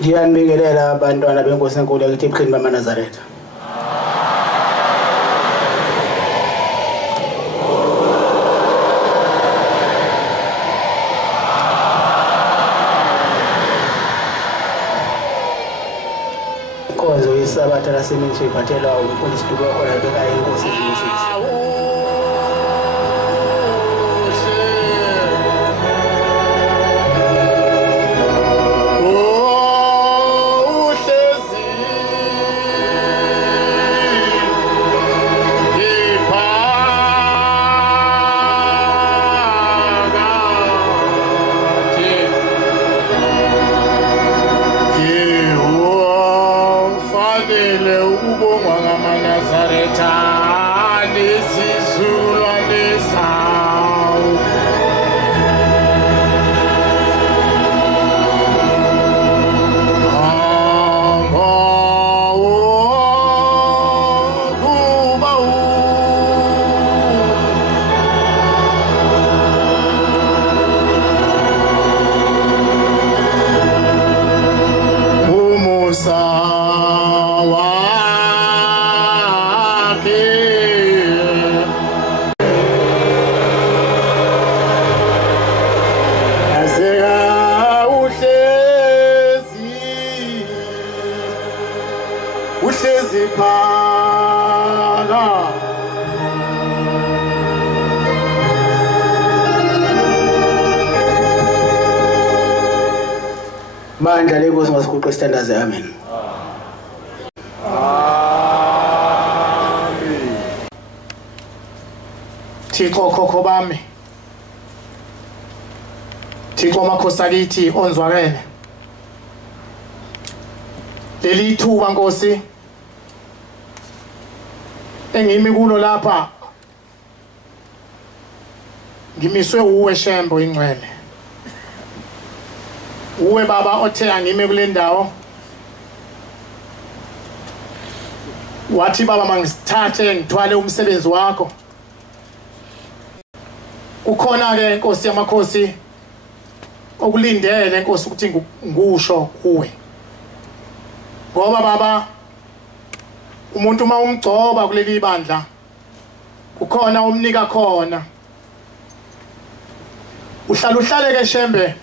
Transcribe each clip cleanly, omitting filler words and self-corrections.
Ngiyanibingelela abantwana benkosi enkulu yakithi ebukhweni bamaNazaretha. Inkonzo yesabatha lasemini siyiphathelwa umfundisi Duku wakhona ekhaya inkosi uMoses. Bandla lenkosi masiguqe standards. Amen. Amen. Thixo khokho bami, Thixo makhosi akithi onzwakele, leli thuba Nkosi engimi kulo lapha ngimiswe uwe Shembo ingcwele, uwe baba othe angime kule ndawo, wathi baba mangisithathe ngithwale umsebenzi wakho. Ukhona ke Nkosi yamakhosi okulindele Nkosi ukuthi ngusho kuwe, ngoba baba umuntu uma umgcoba kuleli bandla kukhona umnika khona. Uhlale ke Shembe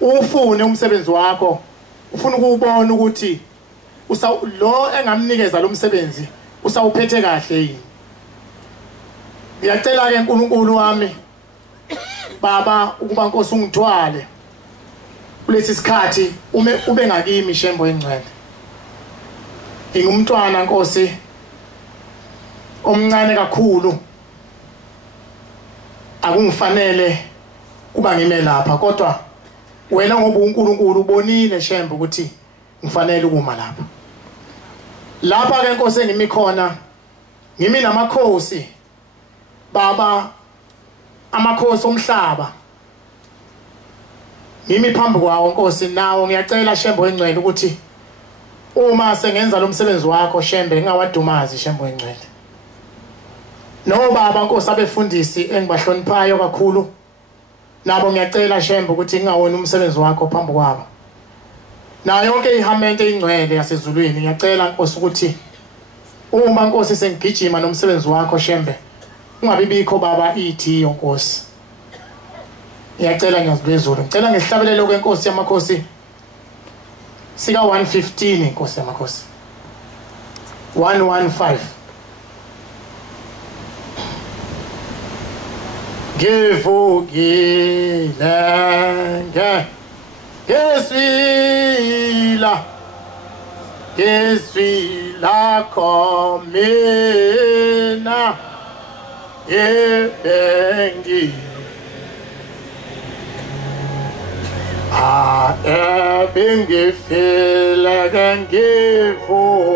ufune umsebenzi wakho, ufuna ukubona ukuthi lo engamnikeza lo msebenzi usawuphethe kahle yini. Ngiyacela ke uNkulunkulu wami baba ukuba Nkosi ungithwale kulesi sikhathi ube ngakimi Shembo engcwele. Ngingumntwana Nkosi omncane kakhulu, akungifanele kuba ngime lapha, kodwa wena ngoba uNkulunkulu ubonile Shembo ukuthi ngifanele ukuma lapha ke Nkosi engimi khona, ngimi namakhosi baba, amakhosi omhlaba ngimi phambi kwawo Nkosi. Nawo ngiyacela Shembo engcwele ukuthi uma sengenza lo msebenzi wakho Shembe ngingawadumazi Shembo engcwele. No baba Nkosi abefundisi engibahloniphayo kakhulu, nabo ngiyacela Shembe ukuthi ngingawona umsebenzi wakho phambi kwabo. Na yonke ihamente ingcwele yasezulwini ngiyacela Nkosi ukuthi uma Nkosi sengigijima nomsebenzi wakho Shembe ungabi bikho baba ithi Nkosi. Ngiyacela ngiyazizulu, ngicela ngesihlabelelo ke Nkosi yamakhosi sika 115 Nkosi yamakhosi 115. Ngivukile ngeswila khomina ebengi bengifile ngivukile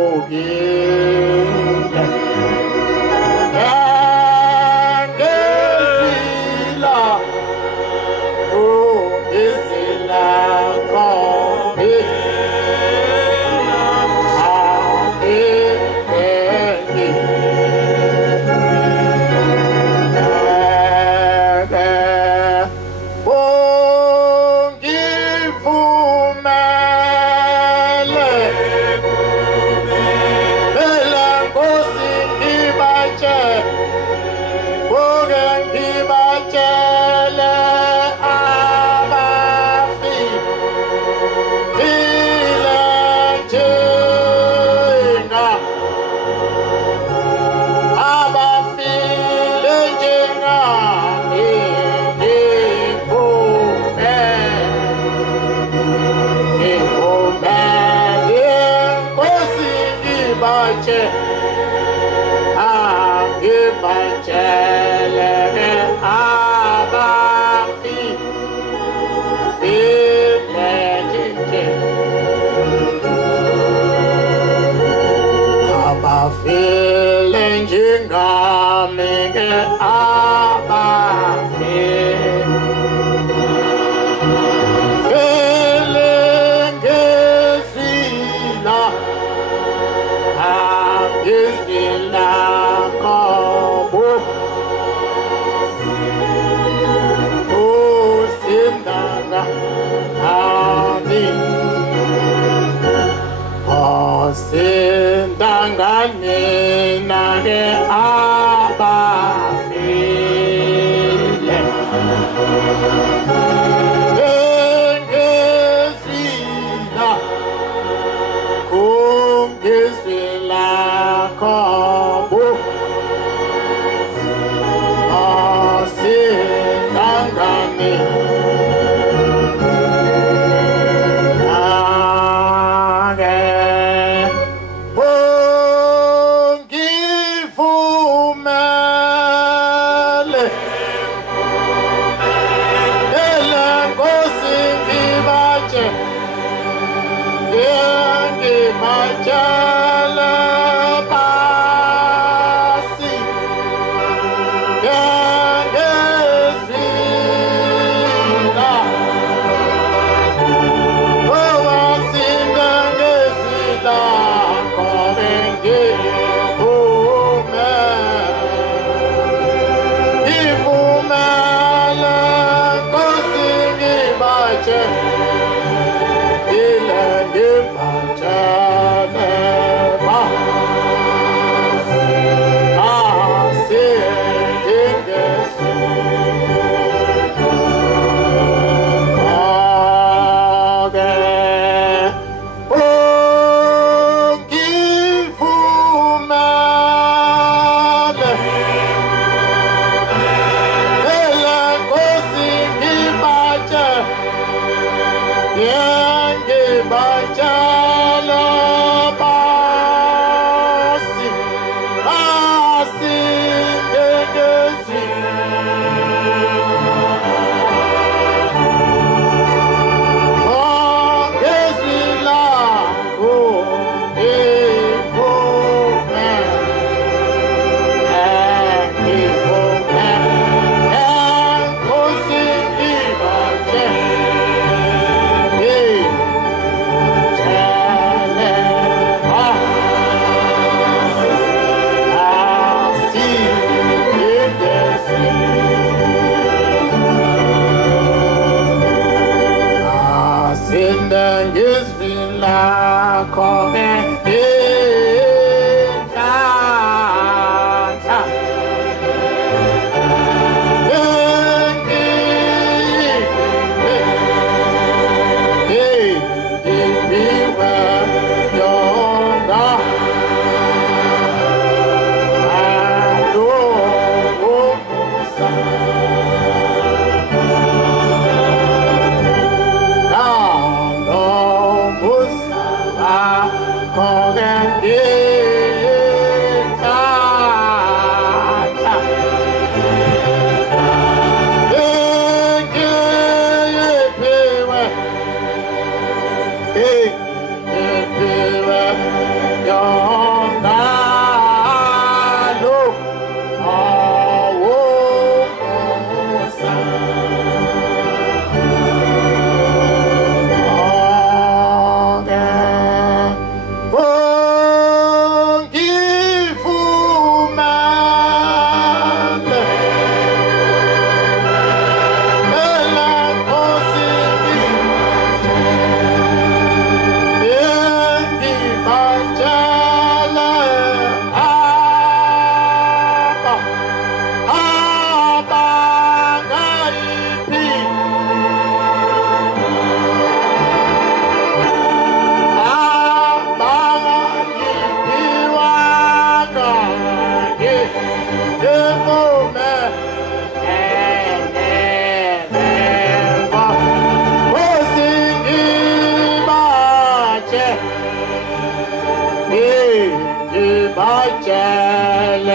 bajelele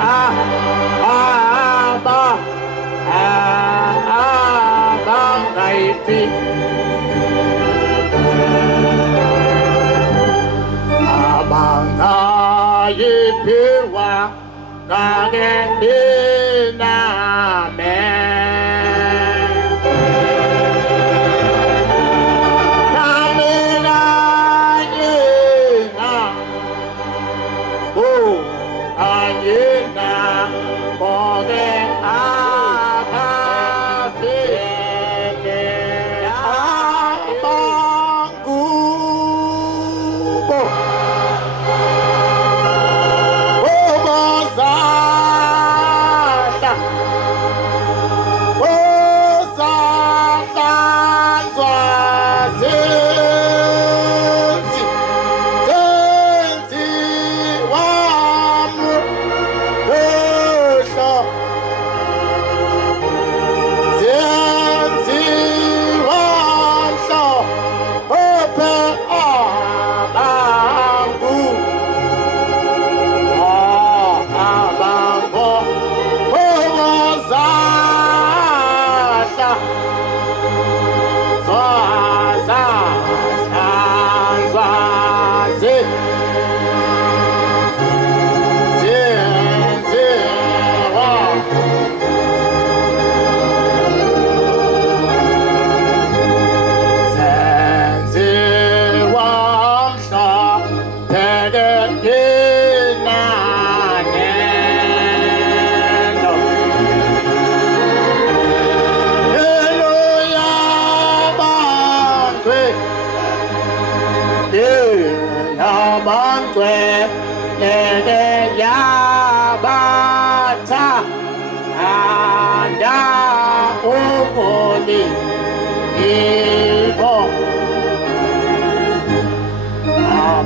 aba ngaipi abangayiphiwa ngake diname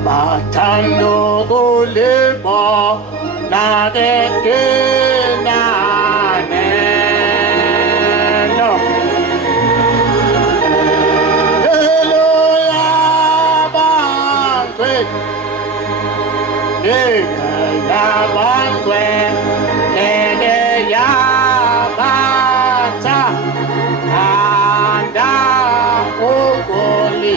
Batando gulebo na de kenane no Hallelujah bangwe ya bangwe ene ya bata anda ugoli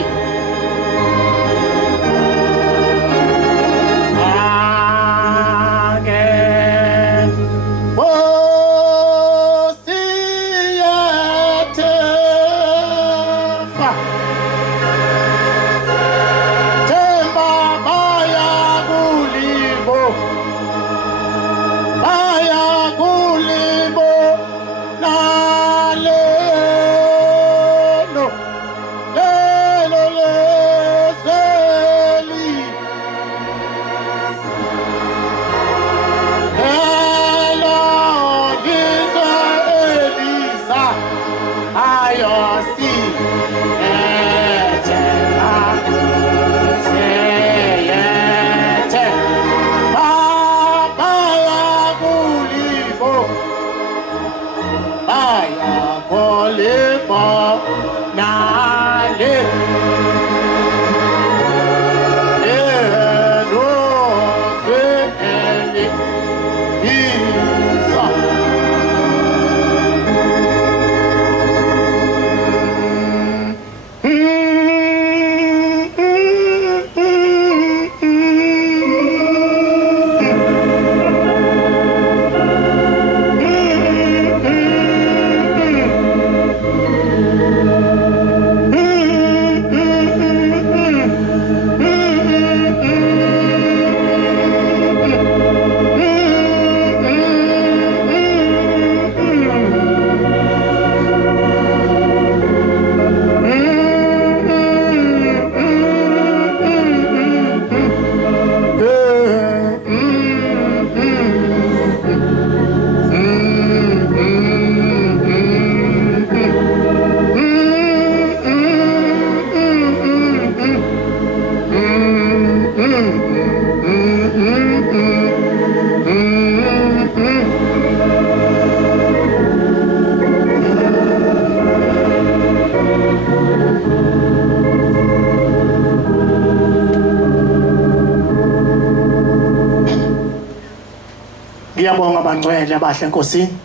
ngiyabonga bangcwele abahle enkosini.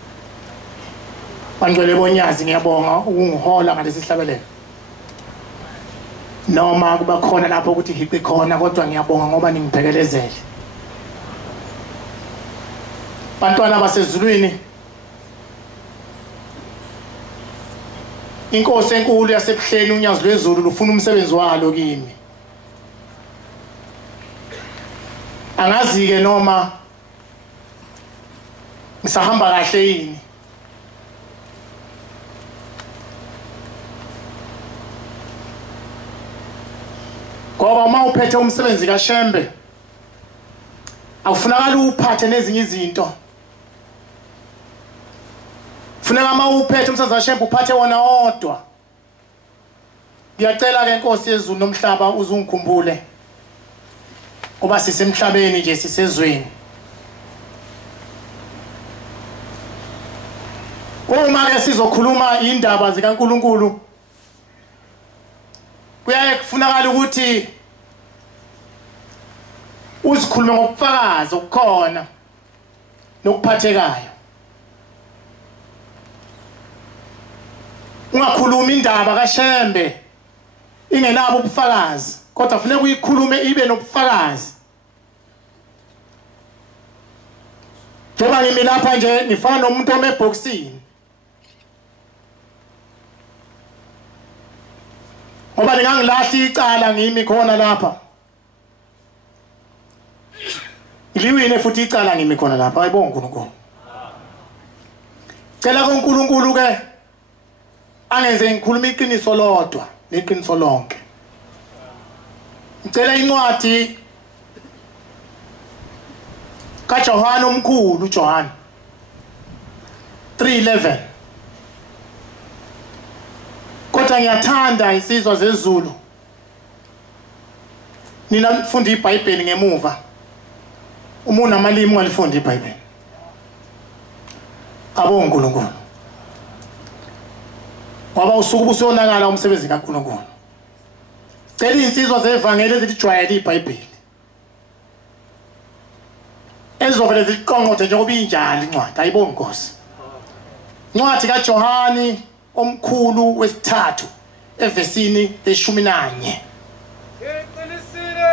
Bangcwele bonyazi ngiyabonga ukungihola ngalesi sihlabelelo. Noma kuba khona lapho ukuthi hiqi khona kodwa ngiyabonga ngoba ningibhekelezele. Bantwana basezulwini, inkosi enkulu yasebuhleni unyazi lwezulu lufuna umsebenzi walo kimi. Angazi ke noma ngisahamba kahle yini. Ngoba uma uphethe umsebenzi kaShembe awufunakala uphathe nezinye izinto. Funeka uma uphethe umsebenzi kaShembe uphathe wona odwa. Ngiyacela ke inkosi yezulu nomhlaba uzungikhumbule. Ngoba sisemhlabeni nje sisezweni. Uma ke sizokhuluma indaba zikaNkuluNkulu kuyaye kufunakala ukuthi uzikhulume ngokufakaza ukukhona nokuphathekayo. Ungakhuluma indaba kaShembe ingenabo ubufakazi, kodwa kufanele uyikhulume ibe nobufakazi. Njengoba ngimi lapha nje ngifana nomuntu omeboxini. Ngoba ngingangilahli icala ngimi khona lapha. Ngiliwine futhi icala ngimi khona lapha, ayibonga uNkulunkulu. Cela kuNkulunkulu ke angenze ngikhuluma iqiniso lodwa neqiniso lonke. Ngicela incwadi kaJohane omkhulu, uJohane 3:11. Kodwa ngiyathanda insizwa zezulu. Nina mfunda iBhayibheli ngemuva. Uma unamalimi ungalifunda iBhayibheli. Abonga uNkulunkulu. Ngoba usuku ubusonakala umsebenzi kaNkulunkulu. Cela insizwa zevangeli ezijwayele iBhayibheli. Ezovele ziqongqothe njengoba injalo incwadi, ayibonga Nkosi. Incwadi kaJohane omkhulu wesithathu evesini le-11. Ngiqinisile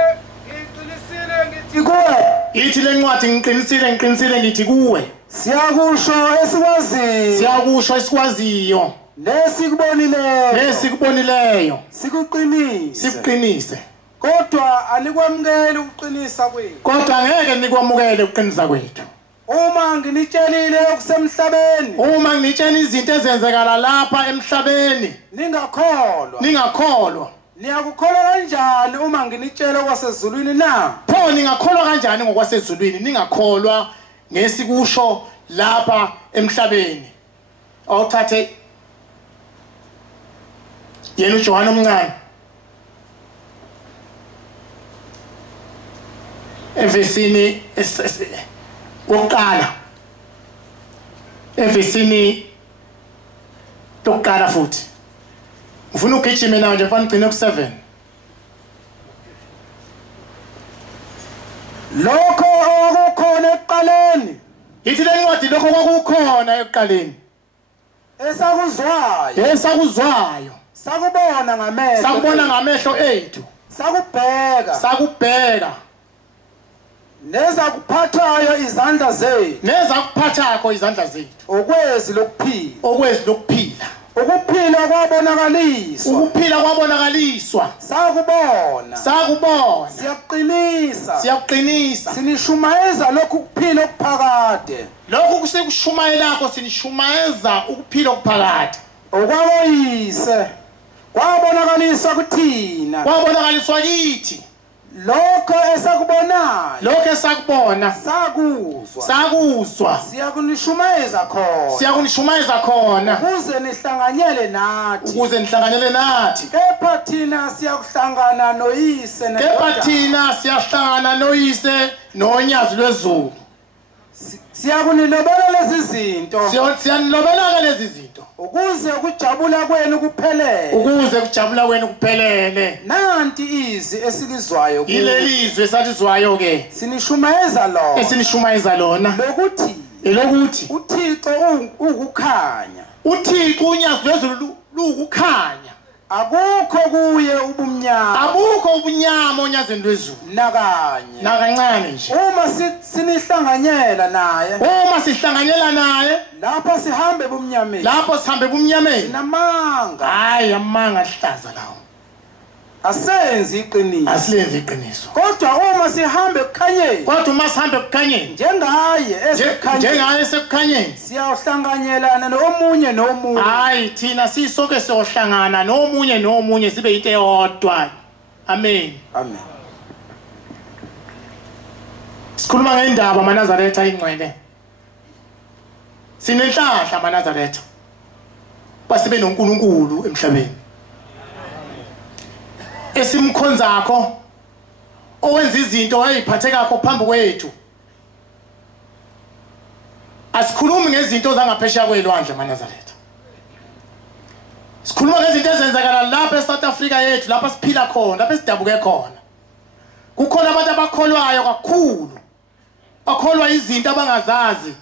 ngithi kuwe. Ithi le ncwadi ngiqinisile ngithi kuwe. Siyakusho esikwaziyo. Siyakusho esikwaziyo. Nesikubonileyo. Sikuqinise. Sikuqinise. Kodwa anikwamukele ukuqinisa kwethu. Kodwa ngeke nikwamukele ukuqinisa kwethu. Uma nginitshelile okusemhlabeni. Uma nginitshela izinto ezenzekala lapha emhlabeni. Ningakholwa. Niyakukholwa kanjani uma nginitshela okwasezulwini na? Pho ningakholwa kanjani ngokwasezulwini ningakholwa ngesikusho lapha emhlabeni? Awuthathe yena uJohane omncane. Evesini wokuqala. Evesini lokuqala futhi. Ufuna ugijime nawe nje mfana ugcine ku7. Lokho okukhona ekuqaleni. Ithi le ncwadi lokho kwakukhona ekuqaleni. Esakuzwayo. Sakubona ngamehlo ethu. Sakubheka. Neza kuphathayo izandla zethu. Okwezi lokuphila. Ukuphila kwabonakaliswa. Sakubona. Siyaqinisa. Sinishumayeza lokhu kuphila okuphakade. Lokhu kusekushumayelakho sinishumayeza ukuphila okuphakade. Okwaboyise. Kwabonakaliswa kuthina. Kwabonakaliswa kithi. Lokho esakubona. Sakuzwa. Siyakunishumayeza khona. Ukuze nihlanganyele nathi. Kepha thina siyakuhlangana noyise nonyazi lwezulu. Siyakunilobela lezi zinto. Siyanilobela lezi zinto. Ukuze kujabula kwenu kuphelele. Nanti izwi esilizwayo ilelizwe esalizwayo ke. Sinishumayeza lona. Lokuthi elokuthi uThixo ukukhanya uThixo unyazi lwezulu lukukhanya abukho kuye ubumnyama abukho ubunyama onyazweni lwezulu nakanye nakancane nje uma sinihlanganyela naye lapho sihambe bumnyameni namanga hayi amanga ahlaza lawo asenzi iqiniso kodwa uma sihambe kukhanyeni njengaye esekukhanyeni siyawhlanganyelana nomunye hayi thina sisoke siyohlangana nomunye sibe into eyodwa amen sikhuluma ngendaba amaNazaretha ingcwele sinenhlahla amaNazaretha basibe noNkulunkulu emhlabeni esimkhonzakho owenza izinto eziphathekakho phambi kwethu asikhulumi ngezinto zangaphesheya kwelwandle amaNazaretha sikhuluma ngezinto ezenzakala lapha eSouth Africa yethu lapha siphila khona lapha sidabuke khona kukhona abantu abakholwayo kakhulu bakholwa izinto abangazazi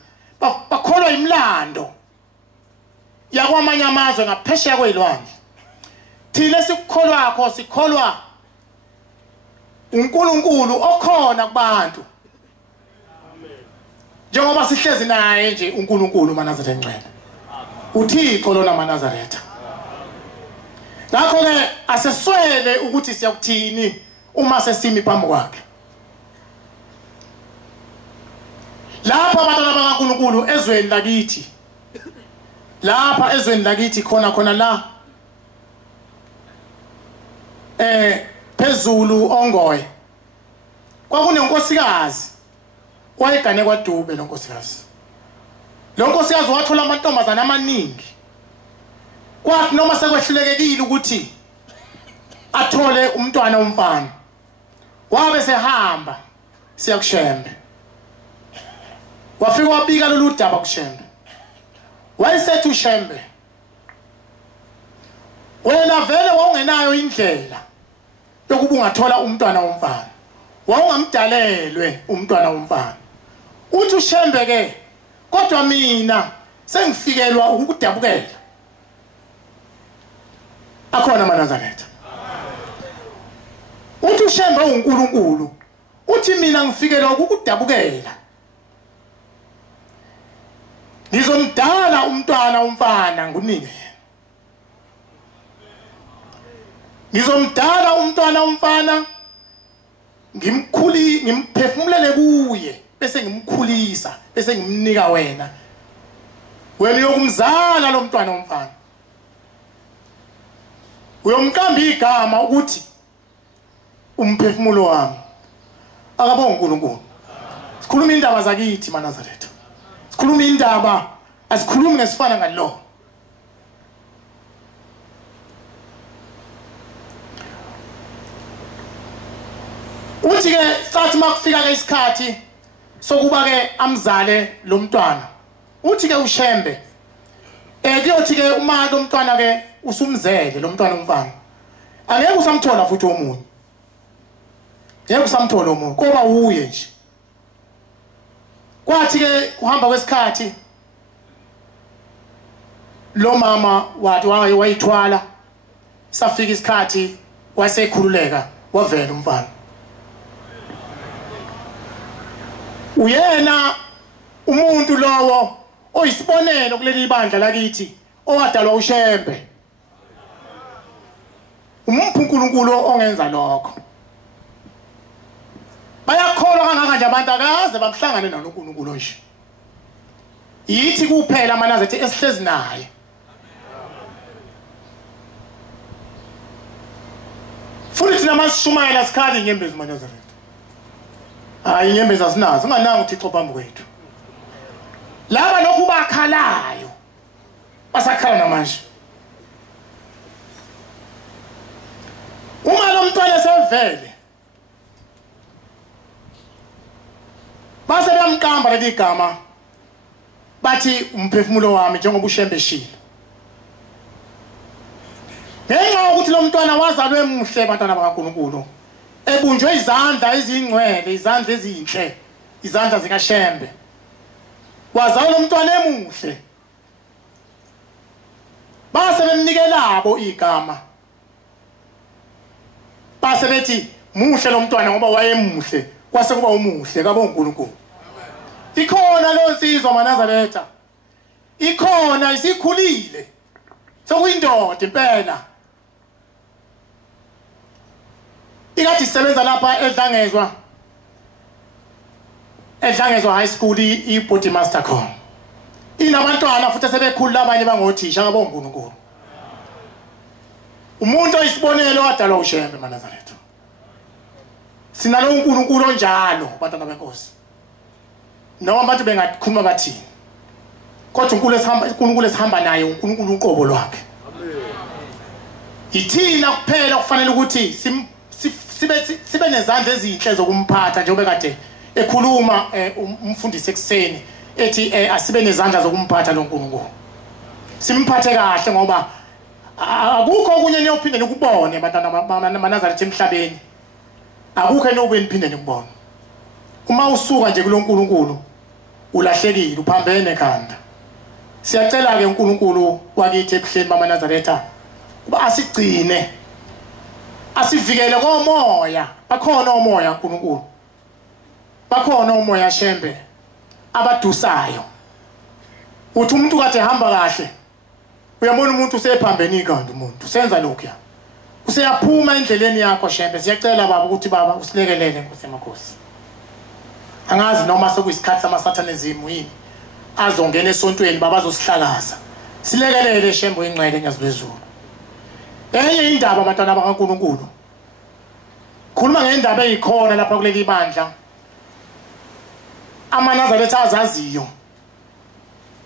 bakholwa imlando yakwamanye amazwe ngaphesheya kwelwandle thina sikukholwakho sikholwa uNkulunkulu okhona kubantu njengoba sihlezi naye nje uNkulunkulu maNazaretha engcwele uThixo lona maNazaretha ngakho ke aseswele ukuthi siyakuthini uma sesimi phambi kwakhe lapha abantwana bakaNkulunkulu ezweni lakithi lapha ezweni lakithi khona la phezulu ongoye kwakunenkosikazi wayegane kwaDube lo nkosikazi wathola amantombazana amaningi kwathi noma sekwehlulekile ukuthi athole umntwana womfana wabe sehamba siya kuShembe wafika wabika lolu daba kuShembe wayesethi uShembe wena vele wawungenayo indlela yokuba ungathola umntwana womfana wawungamdalelwe umntwana womfana uthi uShembe ke kodwa mina sengifikelwa ukudabukela akhona amaNazaretha uthi uShembe uNkulunkulu uthi mina ngifikelwa ukudabukela ngizomdala umntwana womfana ngunike ngizomdala umntwana womfana ngimphefumulele kuye bese ngimkhulisa bese ngimnika wena uyokumzala lo mntwana womfana uyomqamba igama ukuthi umphefumulo wami akabonga uNkulunkulu sikhuluma indaba zakithi maNazaretha sikhuluma indaba asikhulumi ngesifana ngalo uthi ke sathi makufika ke isikhathi sokuba ke amzale lo mntwana uthi ke uShembe kuyothi ke uma lo mntwana ke usumzele lo mntwana womfana angeke usamthola futhi omunye ngeke usamthola omunye kuba uye nje kwathi ke kuhamba kwesikhathi lo mama wathi wayithwala safika isikhathi wasekhululeka wavela umfana uyena umuntu lowo oyisibonelo kuleli bandla lakithi owadalwa uShembe uNkulunkulu ongenza lokho bayakholwa kangaka nje abantu akaze bamhlangane noNkulunkulu nje yithi kuphela amaNazaretha esihlezi naye futhi thina masishumayela sikhali inyembezi maNazaretha hayi inyembezi asinazo ungananga uThixo phambi kwethu laba lokhu bakhalayo basakhala namanje uma lo mntwana sevele base bamqamba leli gama bathi umphefumulo wami njengoba uShembe shilo ngenxa ukuthi lo mntwana wazalwe emuhle abantwana bakaNkulunkulu ebunjwe izandla ezingcwele izandla ezinhle izandla zikaShembe wazalwa umntwana emuhle base bemnikelabo igama base bethi muhle lo mntwana ngoba wayemuhle kwase kuba umuhle kabo uNkulunkulu ikhona lo nsizwa maNazaretha ikhona isikhulile sokuyindoda impela ikade isebenza lapha eDlangezwa high school iBody Master khona inabantwana futhi sebekhulu labanye bangothisha ngabo uNkulunkulu umuntu oyisibonelo wadalwa uShembe maNazaretha sinalo uNkulunkulu onjalo bantwana benkosi noma abantu bengakhuluma bathini kodwa uNkulunkulu esihamba naye uNkulunkulu uqobo lwakhe ithina kuphela kufanele ukuthi sibe nezandla ezinhle zokumphatha njengoba kade ekhuluma umfundisi ekseni ethi asibe nezandla zokumphatha lo uNkulunkulu simphathe kahle ngoba akukho okunye niyophinde nikubone bantwana maNazaretha emhlabeni akukho enobe niphinde nikubone uma usuka nje kulo uNkulunkulu ulahlekile uphambene ekhanda siyacela ke uNkulunkulu wakithi ebuhleni bamaNazaretha kuba asigcine asivikele komoya bakhona omoya uNkulunkulu bakhona umoya Shembe abadusayo uthi umuntu kade ehamba kahle uyabona umuntu usephambene ikhanda umuntu senza lokho ya useyaphuma endleleni yakho Shembe siyacela baba ukuthi baba usilekelele Nkosi yamakhosi angazi noma sekuyisikhathi samasathanism yini azongena esontweni baba azosihlakaza silekelele Shembe ingcwele ngiyazibezulu enye indaba abantwana bakaNkulunkulu khuluma ngendaba eyikhona lapha kuleli bandla amaNazaretha azaziyo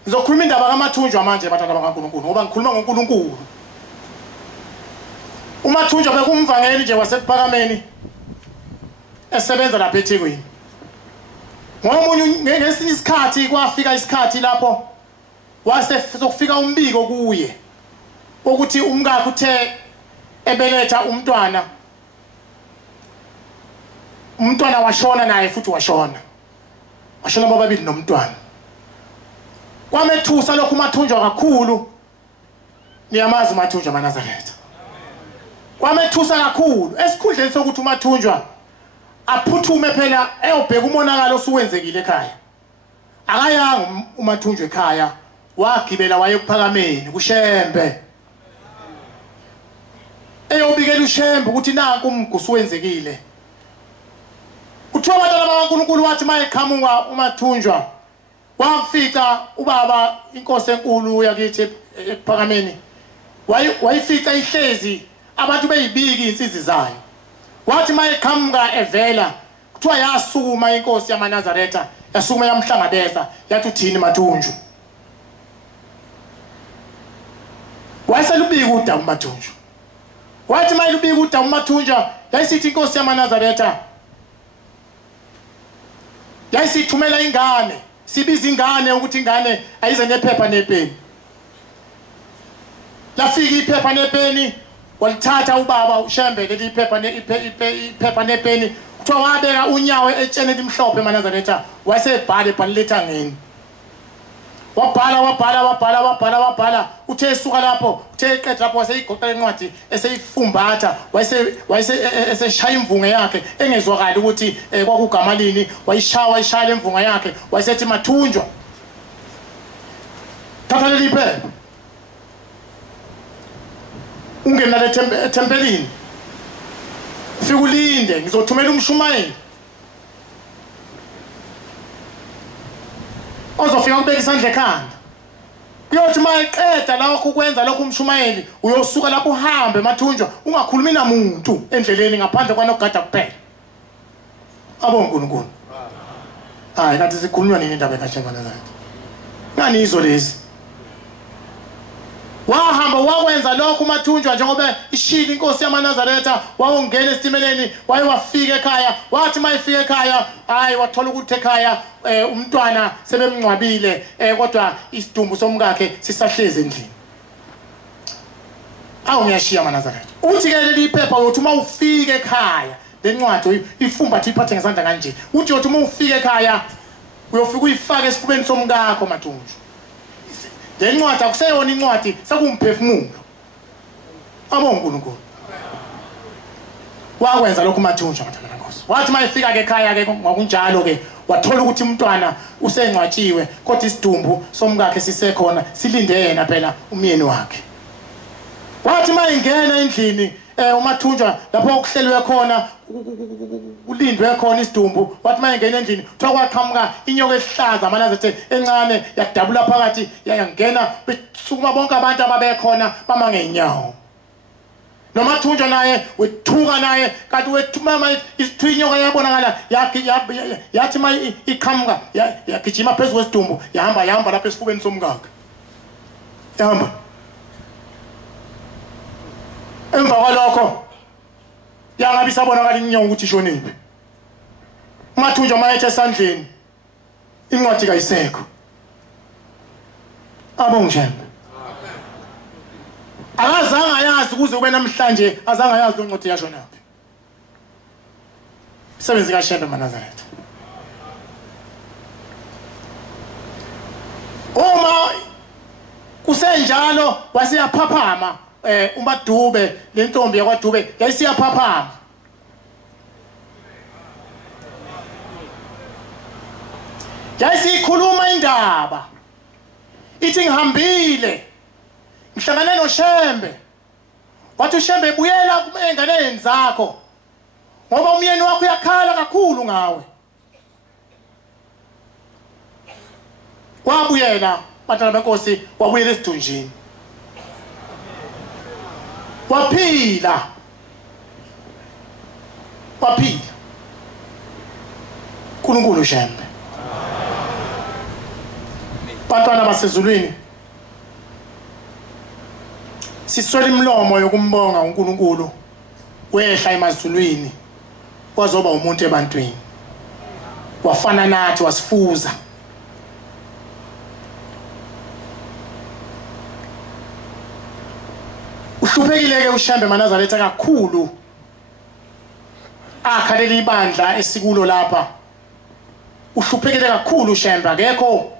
ngizokhuluma indaba kaMathunjwa manje abantwana bakaNkulunkulu ngoba ngikhuluma ngoNkulunkulu uMathunjwa bekumvangeli nje wasephakameni esebenza lapha eThekwini ngomunye ngesinye isikhathi kwafika isikhathi lapho wase sokufika umbiko kuye ukuthi umkakhe uthe ebeletha umntwana washona naye futhi washona bobabili nomntwana kwamethusa lokhu uMathunjwa kakhulu niyamazi uMathunjwa maNazaretha kwamethusa kakhulu esikhundleni sokuthi uMathunjwa aphuthume phela eyobheka umonakalo osuwenzekile ekhaya akayanga uMathunjwa ekhaya wagibela waye kuphakameni kuShembe eyobikela uShembe ukuthi nanku umgusu wenzekile kuthiwa abantwana bakaNkulunkulu wathi mayeqhamuka uMathunjwa wafika ubaba inkosi enkulu yakithi ekuphakameni wayifica ihlezi abantu beyibiki insizi zayo wathi mayeqhamuka evela kuthiwa yasukuma inkosi yamaNazaretha yasukuma yamhlangabeza yathi uthini Mathunjwa wayeselubika udaba uMathunjwa wathi mayelubika udaba uMathunjwa yayisithi inkosi yamaNazaretha yayisithumela ingane sibiza ingane ukuthi ingane ayize nephepha nepeni lafika iphepha nepeni walithatha ubaba uShembe leli iphepha nepeni kuthiwa wabeka unyawo etsheni elimhlophe eMaNazaretha wasebhala ebhalethangeni wabhala uthe esuka lapho uthe eqeda lapho waseyigoqela incwadi eseyifumbatha eseshaya imvunge yakhe engezwakala ukuthi kwakugama lini wayishaya lemvunga yakhe wayesethi Mathunjwa thatha leli phepha ungena ethempelini ufike ulinde ngizothumela umshumayeli ozofika ukubeka isandla ekhanda kuyothi mayeqeda lokho ukwenza lokho umshumayeli uyosuka lapho uhambe Mathunjwa ungakhulumi namuntu endleleni ngaphandle kwanogada kuphela aboNkulunkulu hayi kanti sikhulunywa nini indaba kaShembe ngani izo lezi wahamba wakwenza lokho uMathunjwa njengoba ishila inkosi yamaNazaretha wawungena esitimeleni wayewafika ekhaya wathi mayefika ekhaya hayi wathola ukuthi ekhaya umntwana sebemngcwabile kodwa isidumbu somkakhe sisahleze endlini ngiyashiya maNazaretha uthi ke leli iphepha uyothi uma ufika ekhaya lencwadi ifumba iphathe ngesandla kanje uthi uyothi uma ufika ekhaya uyofika uyifaka esifubeni somkakho Mathunjwa. Le ncwadi akuseyona incwadi sakumphefumulo. Abonga uNkulunkulu. Wakwenza lokhu Mathunjwa mathandana Nkosi. Wathi mayifika ke ekhaya ke ngokunjalo ke wathola ukuthi umntwana usengcwatshiwe kodwa isidumbu somkakhe sisekhona silinde yena phela umyeni wakhe. Wathi mayingena endlini uMathunjwa lapho okuhlelwe khona ulindwe khona isidumbu wathi mayingena endlini kuthiwa kwaqhamuka inyoka esihlaza amanazethe encane yadabula phakathi yangena besukuma bonke abantu ababekhona bama ngeenyawo. NoMathunjwa naye wethuka naye kanti wethumama isithinyoka yabonakala yathi mayi iqhamuka yagijima phezulu kwesidumbu yahamba lapha esifubeni somkakhe. Yahamba. Emva kwalokho yangabe isabonakala inyongo ukuthi ishoniphi. uMathunjwa mayethe esandleni incwadi kayisekho. Abongishembe. Akazange ayazi kuze kube namhlanje azange ayazi lo ncwadi yashona yaphi. Sebenzi kaShembe Manazaretha. Uma kusenjalo wasiyaphaphama uMadube lentombi yakwaDube yayisiyaphaphama. Yayisikhuluma indaba. Ithi ngihambile ngihlangane noShembe. Wathi uShembe buyela enganeni zakho. Ngoba umyeni wakho uyakhala kakhulu ngawe. Wabuyela batana beNkosi wabuyela esidunjini. Waphila. uNkulunkulu uShembe. Bantwana basezulwini siswela imlomo yokumbonga uNkulunkulu wehla emazulwini wazoba umuntu ebantwini wafana nathi wasifuza. Uhluphekile ke uShembe Manazaretha kakhulu akhalela ibandla esikulo lapha. Uhluphekile kakhulu uShembe akekho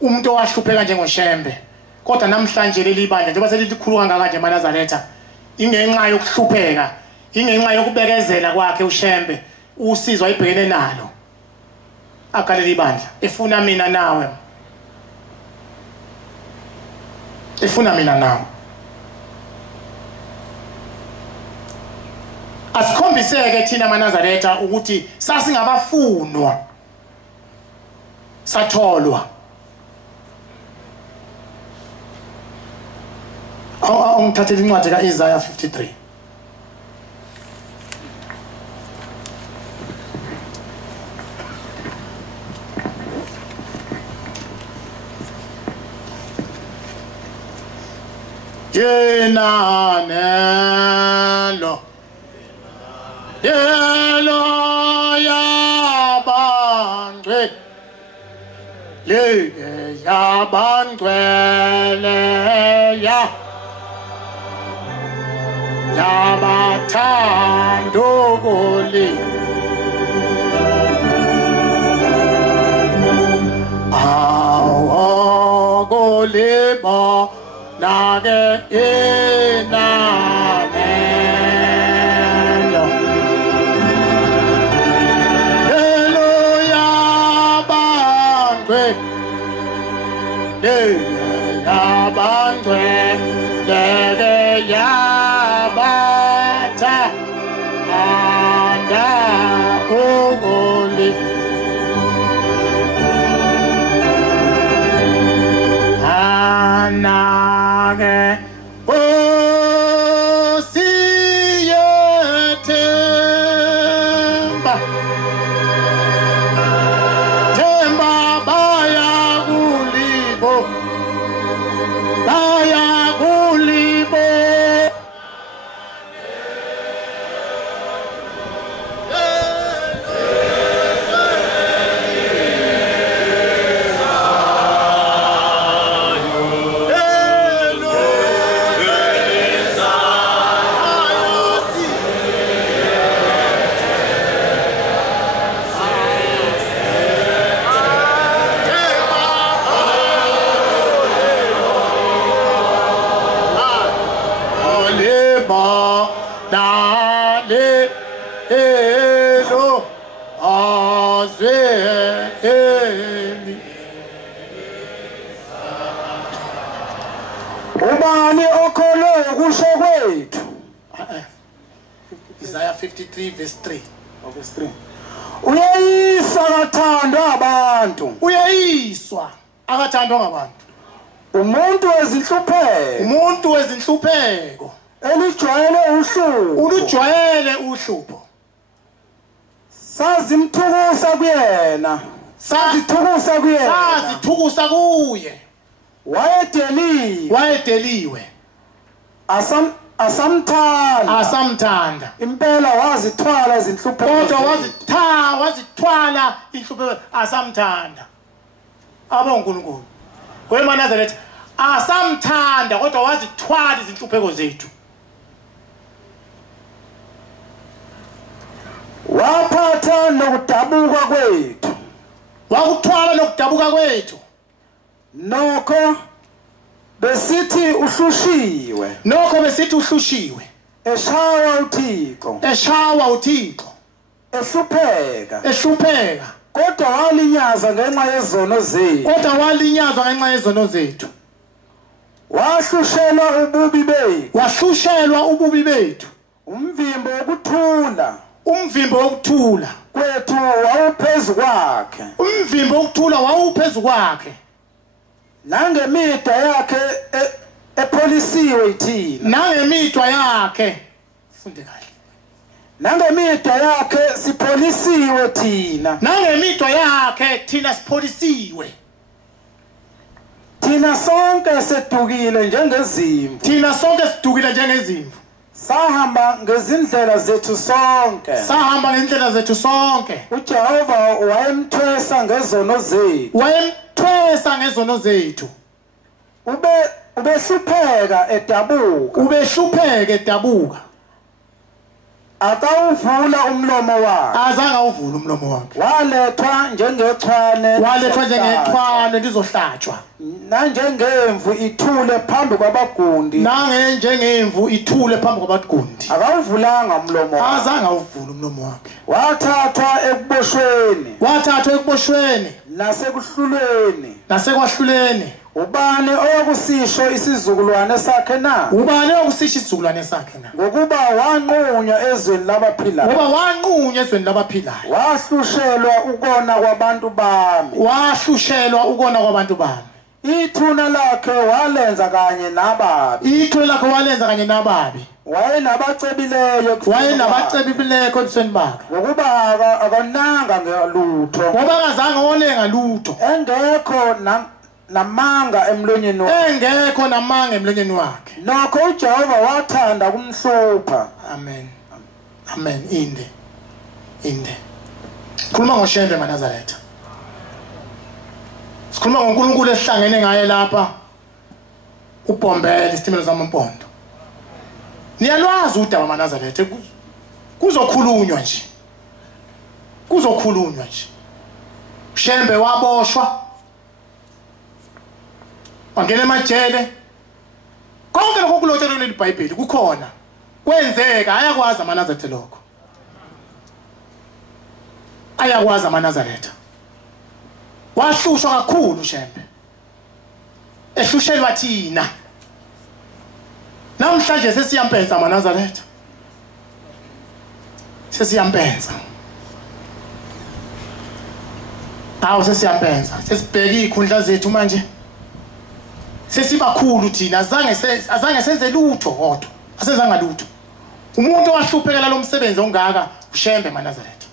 umuntu owahlupheka njengoShembe. Kodwa namhlanje leli bandla njengoba selilikhulu kangaka nje Manazaretha ingenxa yokuhlupheka, ingenxa yokubekezela kwakhe uShembe usizo ayibhekene nalo. Akalela ibandla efuna mina nawe. Efuna mina nawe. Asikhombiseke thina Manazaretha ukuthi sasingabafunwa satholwa. Ngithathele incwadi kaIsaiah 53. Yena nelo yabangcwele le yabangcwele yabathanda ukulibona nake inamelo lelo yabangcwele yabathanda ukulibona Dale elo azeli. Ubani okholo kusho kwethu. Isaiah 53 verse 3. Verse 3. Uyayisa kathandwa abantu. Uyayiswa akathandwa ngabantu. Umuntu wezinhlupheko. Umuntu wezinhlupheko. Elijwayele uhlupho. Ulujwayele uhlupho. Sazimthukusa kuyena. Sazithukusa kuyena. Sazithukusa kuye. Wayedeliwe. Asamthanda. Impela wazithwala izinhlupheko. Kodwa wazithwala inhlupheko asamthanda. Abonkulunkulu. KweManazaretha asamthanda kodwa wazithwala izinhlupheko zethu. Waphatha nokudabuka kwethu. Wakuthwala nokudabuka kwethu. Nokho besithi uhlushiwe. Eshawa uThixo. Ehlupheka. Kodwa walinyazwa ngenxa yezono zethu. Wahlushelwa ububi bethu. Umvimbo wokuthula. Kwethu wawuphezu kwakhe. Nangemida yakhe epolisiwe thina. Nangemida yakhe sipolisiwe thina. Thina sonke sedukile njengezimvu. Sahamba ngezindlela zethu sonke. uJehova wayemthwesa ngezono zethu. Ubehlupheka edabuka. Akawuvula umlomo wakhe. Azange awuvule umlomo wakhe. Walethwa njengechwane lizohlatshwa. Nanjengemvu ithule phambi kwabagundi. Akawuvulanga umlomo wakhe. Azange awuvule umlomo wakhe. Wathathwa ekuboshweni. Nasekwahluleni. Ubani oyakusisho isizukulwane sakhe na? Ngokuba wanqunywa ezweni labaphilayo. Wahlushelwa ukona kwabantu bami. Ithuna lakhe walenza kanye nababi. Wayenabacebileyo ebusweni bakhe. Ngokuba akananga ngalutho. Engekho namanga emlonyeni wakhe. Nokho uJehova wathanda kumhlupha. Amen. Inde. Sikhuluma ngoShembe Manazaretha. Sikhuluma ngoNkulunkulu esihlangene ngaye lapha. Ubhombele isitimela zamaMpondo. Niyalwazi udaba Manazaretha. Kuzokhulunywa nje. Shembe waboshwa. Wangena emajele. Konke lokho kulotshelwe leBhayibheli kukhona. Kwenzeka ayakwazi aManazaretha lokho. Wahlushwa kakhulu Shembe. Ehlushelwa thina. Namhlanje sesiyampenza aManazaretha. Sesiyampenza. Sesibheke ikhundla zethu manje. Sesibakhulu thina azange senze lutho kodwa. Asenzanga lutho. Umuntu owahluphekela lo msebenzi ongaka uShembe Manazaretha.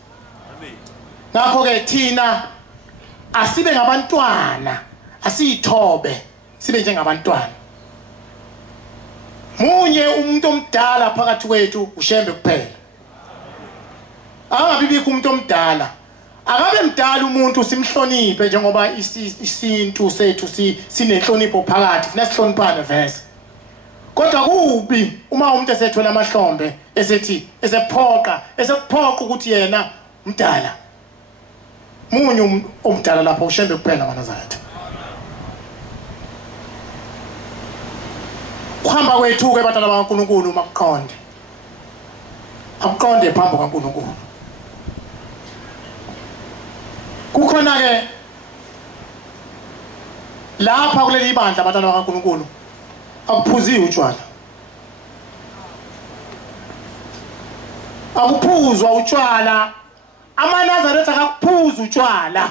Ngakho ke thina asibe ngabantwana, asiyithobe sibe njengabantwana. Munye umuntu omdala phakathi kwethu uShembe kuphela. Angabibikho umuntu omdala. Akabe mdala umuntu simhloniphe njengoba isintu sethu sinenhlonipho phakathi funa sihloniphane vese. Kodwa kubi uma umuntu esethola amahlombe esephoqa ukuthi yena mdala. Munye omdala lapho uShembe kuphela Manazaretha. Kuhamba kwethu ke batala baNkulunkulu makuqonde. akuqonde phambi kaNkulunkulu. Kukhona ke lapha kuleli bandla abantwana bakaNkulunkulu akuphuziwe utshwala. Akuphuzwa utshwala. AmaNazaretha akuphuza utshwala.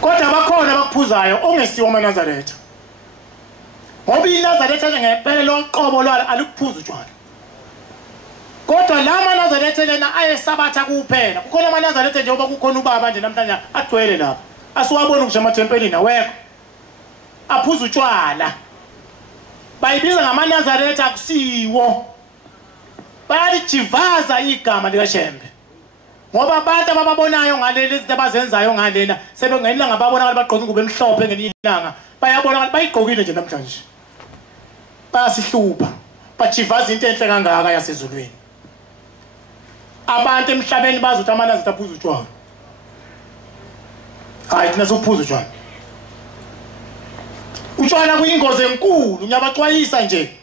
Kodwa bakhona abakuphuzayo ongesiwo AmaNazaretha. Ngoba iNazaretha ngempela loqobo lwalo alikuphuza utshwala. Kodwa la AmaNazaretha lena ayesabatha kuphela. Kukhona AmaNazaretha njengoba kukhona ubaba nje namhlanje agcwele lapha. Asiwabona nje emathempelini awekho. Aphuza utshwala. Bayibiza ngamaNazaretha akusiwo. Bayalijivaza igama likaShembe. Ngoba abantu abababonayo ngaleli izinto abazenzayo ngalena sebengenela ngababona baqoqa ingubo emhlophe ngelinye ilanga bayabona bayigqokile nje namhlanje. Bayasihlupa. Bajivaza into enhle kangaka yasezulwini. Abantu emhlabeni bazothi AmaNazaretha aphuza utshwala. Hayi thina sophuza utshwala. Utshwala kuyingozi enkulu, ngiyabaxwayisa nje.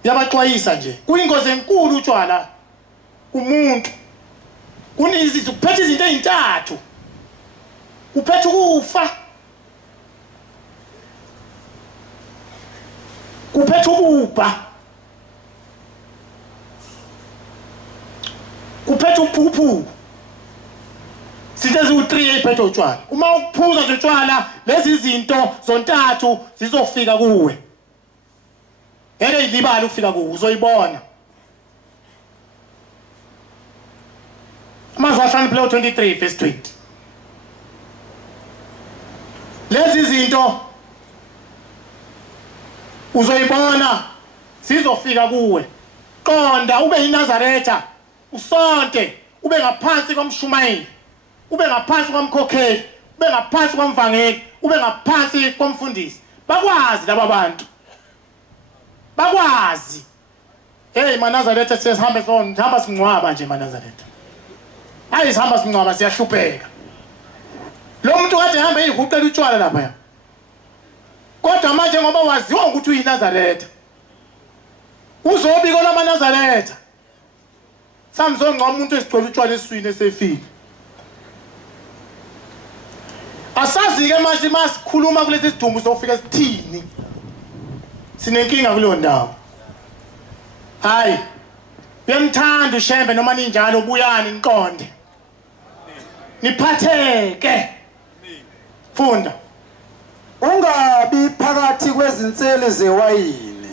Ngiyabaxwayisa nje. Kuyingozi enkulu utshwala kumuntu. Kunizizwe kuphethe izinto ezintathu. Uphethe ukufa. Kuphethe ububha. Kuphethe uphuphu. Izinto eziwu-3 eziphethe utshwala. Uma ukuphuza nje utshwala lezi zinto zontathu zizofika kuwe. Ngeke ilibale ufika kuwe uzoyibona. Mazashana Plato 23 verse 20. Lezi zinto uzoyibona sizofika kuwe. Qonda ube yiNazaretha, usonte, ube ngaphansi kwaMshumayeli, ube ngaphansi kwaMkhokheli, ube ngaphansi kwaMvangeli, ube ngaphansi kwaMfundisi. Bakwazi laba bantu. Bakwazi. Hey maNazaretha sesihambe sonke, hamba singcwaba nje maNazaretha. Hayi sihamba singcwaba siyahlupheka. Lo muntu kade ehamba eyihuqela utshwala lapha ya. Kodwa manje ngoba waziwa ukuthi uyiNazaretha. Uzobiko lamaNazaretha. Samzongcwa umuntu esigcwele utshwala eswini esefile. Asazi ke manje masikhuluma kulesi sidumbu sofika sithini. Sinenkinga kuleyo ndawo. Hayi. Uyamthanda uShembe noma ninjalo buyani niqonde. Niphatheke. Funda. Ungabi phakathi kwezinsele zewayini.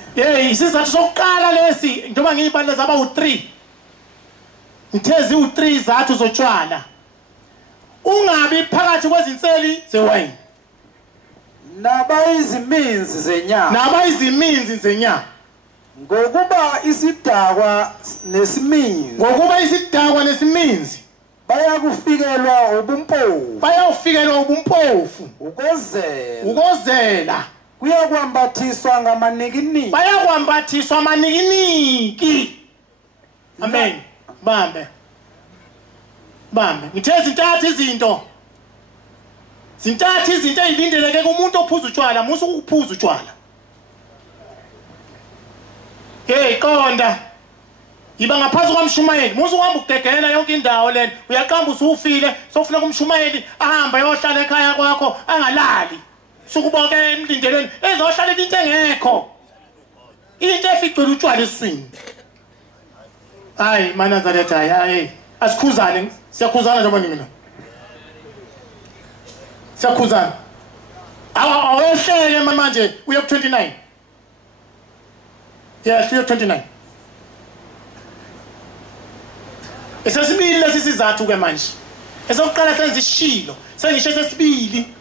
Isizathu sokuqala lesi njengoba ngiyibandla zaba u3. Ngithezi u3 izathu zotshwala. Ungabi phakathi kwezinseli zewayini. Nabayiziminzi zenyama. Nabayiziminzi zenyama. Ngokuba isidakwa nesiminzi. Ngokuba isidakwa nesiminzi. Bayakufikelwa ubumpofu. Bayakufikelwa ubumpofu. Ukozela. Kuyakwambathiswa ngamanikiniki. Bayakwambathiswa amanikiniki. Amen. Bambe. Ngithezi intathu izinto. Zintathu izinto ezilindeleke kumuntu ophuza utshwala, musu ukuphuza utshwala. Hey qonda. Yiba ngaphansi kwaMshumayeli, musu uhamba ukugegela yonke indawo lena. Uyaqamba usufile, sofuna kuMshumayeli ahamba eyohlala ekhaya kwakho, angalali. Sukubonke emlindelweni, ezohlala into engekho. Into eficela utshwala eswini. Hayi maNazaretha hayi. Asikhuzane, siyakhuzana njengoba mina. Siyakhuzana. Awehleke manje uya ku 29. Yes, uya 29. Esesibili lesizathu ke manje. Esokuqala senza ishilo, sengisho sesibili.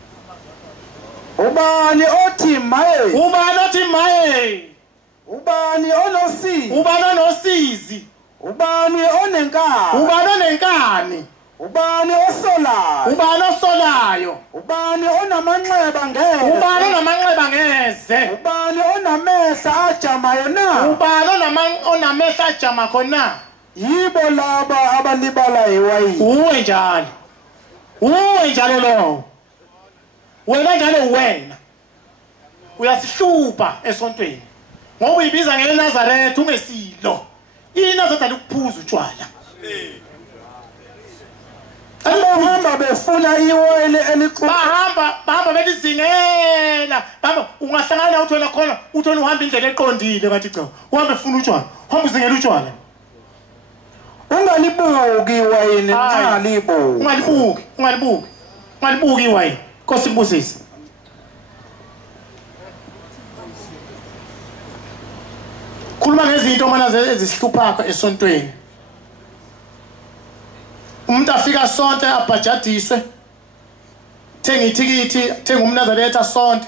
Ubani othi maye? Ubani othi maye? Ubani onosizi? Ubani onosizi? Ubani onenkani? Ubani onenkani? Ubani osolayo? Ubani osolayo? Ubani onamanxeba ngeze? Ubani onamanxeba ngeze? Ubani onamehla ajamayo na? Ubani onamehla ajama khona? Yibo laba abalibala iwayini. Uwe njalo. Uwe njalo lo. Wena njalo wena. uyasihlupa esontweni ngoba uyibiza ngeNazaretha ungesilo iNazaretha lokuphuza utshwala Bahamba befuna iwele elixuba bahamba belizingela bahamba ungahlangana nawe uthola khona uthona uhamba indlela eqondile ngathi cha uhambe ufuna utshwala uhamba uzingela utshwala ungalibuki iwayini nxa libo ungalibuki iwayini Nkosi kubusise khuluma ngezinto mana ezisihlupha esontweni umuntu afika sonke abhajadiswe thenga ithikithi thenga umNazaretha sonke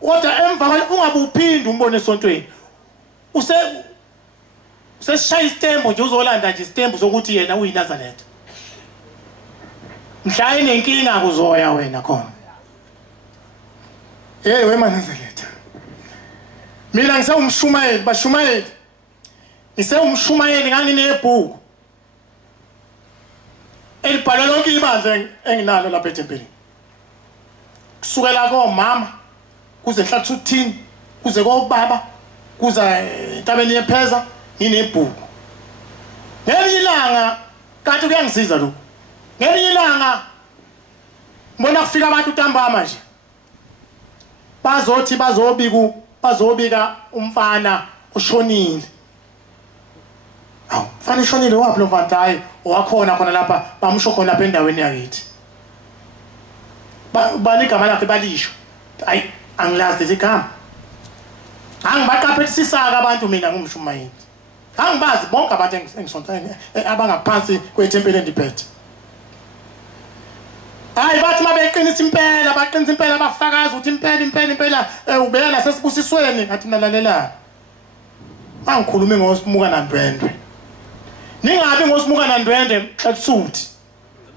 kodwa emva ungabe uphinde umbone esontweni useshaya isitembu nje uzolanda nje isitembu sokuthi yena uyiNazaretha mhla inenkinga kuzoya wena khona weManazaretha mina ngisewumshumayeli bashumayeli ngisewumshumayeli nganginebhuku elibhalwe lonke ibandla enginalo lapha eTempelini kusukela komama kuze ehlathini kuze kobaba kuza entabeni yepheza nginebhuku ngelinye ilanga kanti kuyangisiza lo ngelinye ilanga mbona kufika abantu ntambama nje bazobika umfana ushonile mfana ushonile waphi lo mfana hayi owakhona khona lapha bamsho khona lapha endaweni yakithi banika malapha balisho hayi angilazi ligama angibaqaphethi sisaka abantu mina ngumshumayeli angibazi bonke abantu engisontana abangaphansi kweTempeli endiphethe hayi bathi mabeqinisa impela baqinisa impela bafakaza ukuthi impela ubeka nasesibusisweni ngathi nalalelana angikhulumi ngosimuka nandwendwe ningabi ngosimuka nandwendwe xetsuthi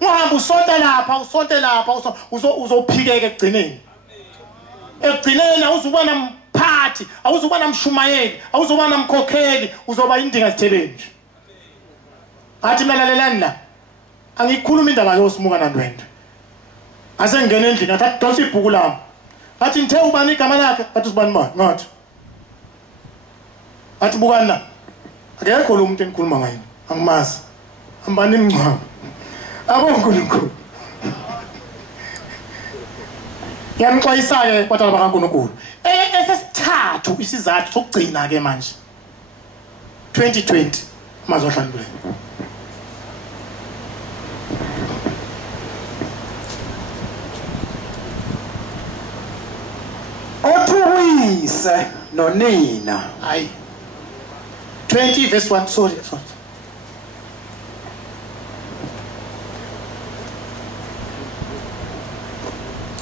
ungahamba usonte lapha uzophikeka ekugcineni awuzuba namphathi awuzuba namshumayeli awuzuba namkhokheli uzoba indinga sithebeni athi nalalelani la angikhuluma indaba yosimuka nandwendwe asengena endlini athi donsa ibhuku lami athi ngithe ubani igama lakhe athi usibani manje ngathi athi bukani la akekho lo muntu engikhuluma ngaye angimazi ambani imncwa abonkulunkulu yamxwayisa-ke kwatala bakaNkulunkulu esesithathu isizathu sokugcina-ke manje 2020 amazwi ahlaniphile othuyise nonina hayi 20 verse 1 sorry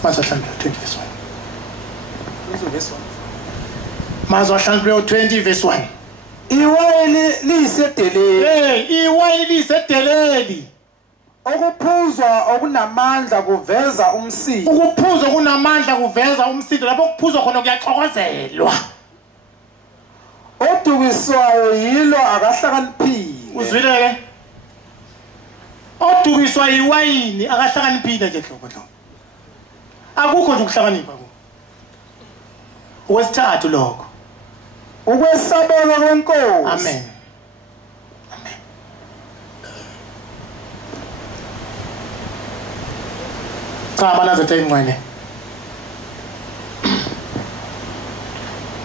mazwi ahlaniphile 20 verse 1 mazwi ahlaniphile 20 verse 1 iwayini liyisedeleli iwayini liyisedeleli okuphuzwa okunamandla kuveza umsindo ukuphuzwa kunamandla kuveza umsindo lapho kuphuzwa khona kuyaxokozelwa odukiswayo yilo akahlakaniphile uzwile ke odukiswa iwayini akahlakaniphile nje hlobo akukho nje ukuhlakanipha okwesithathu lokho ukwesabeka kwenkosi amen cha banazethe ingcwele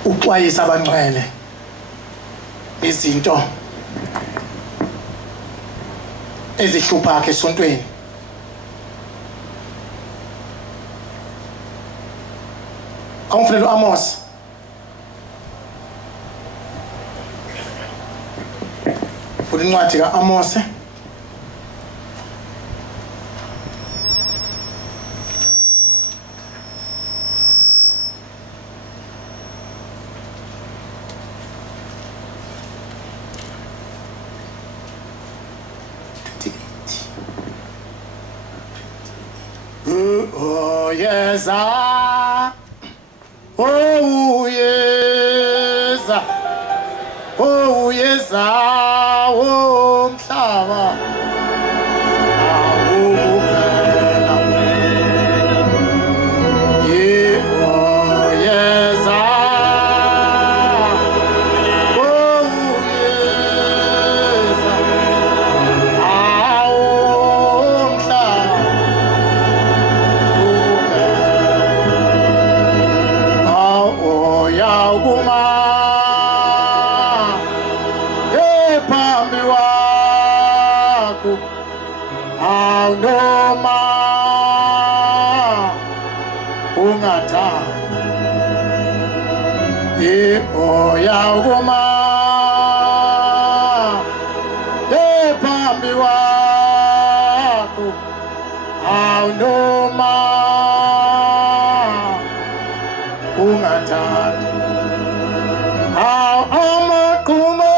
uxwayisa abangcwele izinto ezihlupha ke esontweni awumfunela uAmos futhi incwadi kaAmos oh yes oh yes oh mhlaba oh yes ungathandi oya ukuma phambi kwakho awunoma ungathandi amaqhumo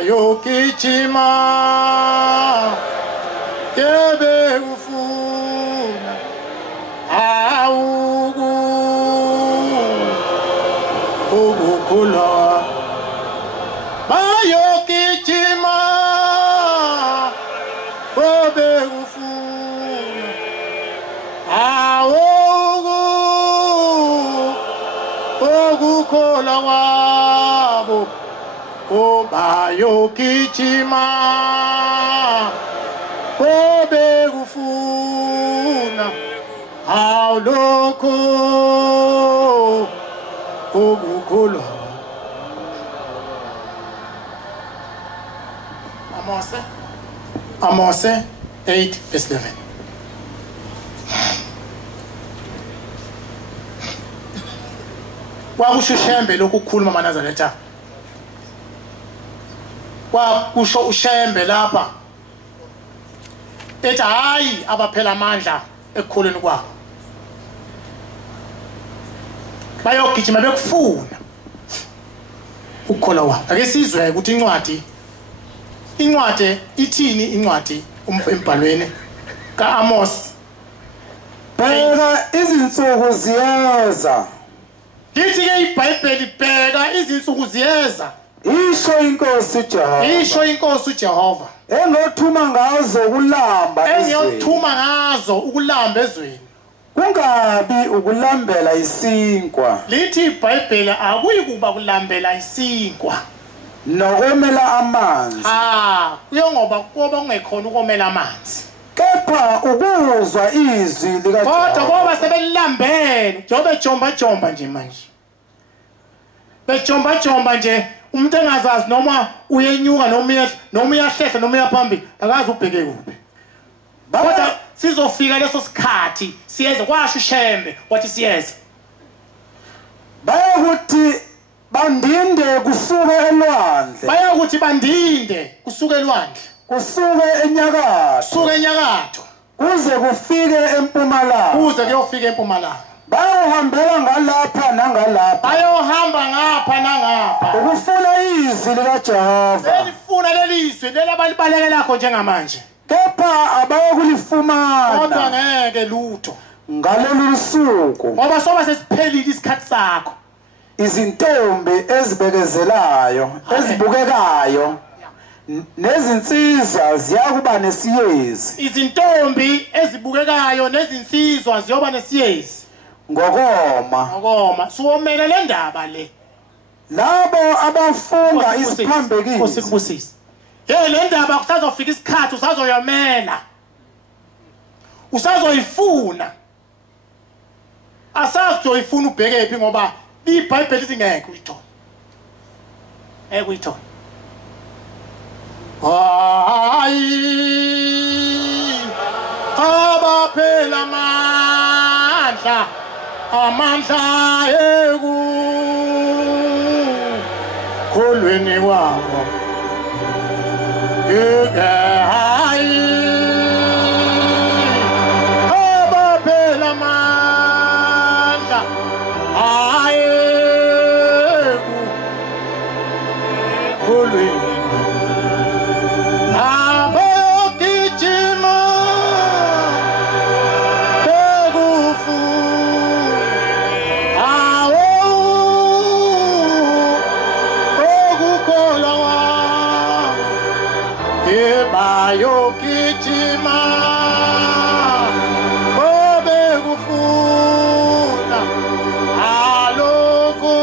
bayogijima yebe ufuna ukukula bayogijima yebe ufuna ukukula wabo bayogijima bekufuna awulokho ukukhulwa Amose 8:11 kwakusho uShembe lokukhuluma maNazaretha kwakusho uShembe lapha ethi hayi abaphela amandla ekukhuleni kwabo bayogijima bekufuna ukukhola wabo ake sizwe ukuthi incwadi ithini incwadi embhalweni kaAmos bheka izinsuku ziyeza lithi ke iBhayibheli bheka izinsuku ziyeza isho inkosi uJehova engothuma ngazo ukulamba ezweni kungabi ukulambela isinkwa lithi iBhayibheli akuyi kuba kulambela isinkwa nokomela amanzi kuyongoba kuba kungekhona ukomela amanzi kepha ukuzwa izwi likaJehova kodwa ngoba sebelilambele njengoba ejomba nje manje bejomba nje umuntu engazazi noma uyenyuka noma uyahlehla noma uyaphambili akazi ubheke kuphi kodwa sizofika leso sikhathi siyeze kwasho uShembe wathi siyeze bayakuthi bandinde kusuke elwandle kusuke enyakatho kuze kufike empumalanga bayohambela ngapha nangapha ukufuna izwi likaJehova elifuna lelizwi lelabalibhaleke lakho njengamanje kepha abayokulifumana kodwa ngeke lutho ngalolu suku ngoba soba sesiphelile isikhathi sakho izintombi ezibekezelayo ezibukekayo nezinsiza ziyakuba nesiyezi izintombi ezibukekayo nezinsizwa ziyoba nesiyezi ngokoma suwomela le ndaba le labo abafunga isiphambekisi sikubusisa le ndaba kusazofika isikhathi usazoyomela usazoyifuna asazi uyoyifuna ubheke phi ngoba iBhayibheli lithi ngeke uyithole hayi amandla ekukholweni kwabo hayi abaphela amandla hayi ekukholweni abogijima bekufu awo okukholwa bayogijima obekufuna alokho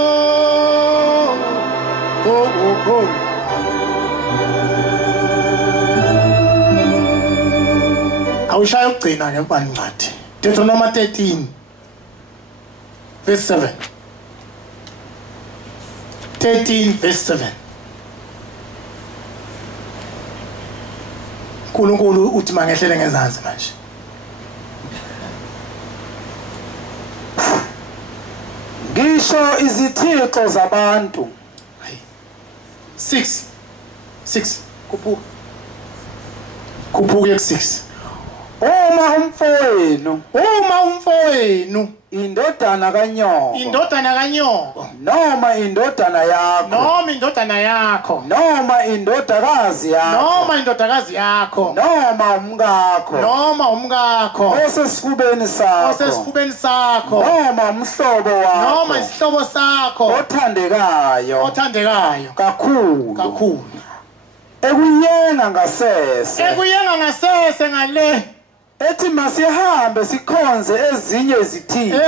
okukholwa awushaya ukugcina ke mfana ncwadi Deuteronomy 13 verse 7 13 verse 7 uNkulunkulu uthi mangehlele ngezansi manje ngisho izithixo zabantu 6 kuphuka ku6 uma umfowenu indodana kanyoko noma indodana yakho noma indodakazi yakho noma umkakho osesifubeni sakho noma umhlobo sakho othandekayo kakhulu ekuyenga ngasese ngale ethi masihambe sikhonze ezinye izithixo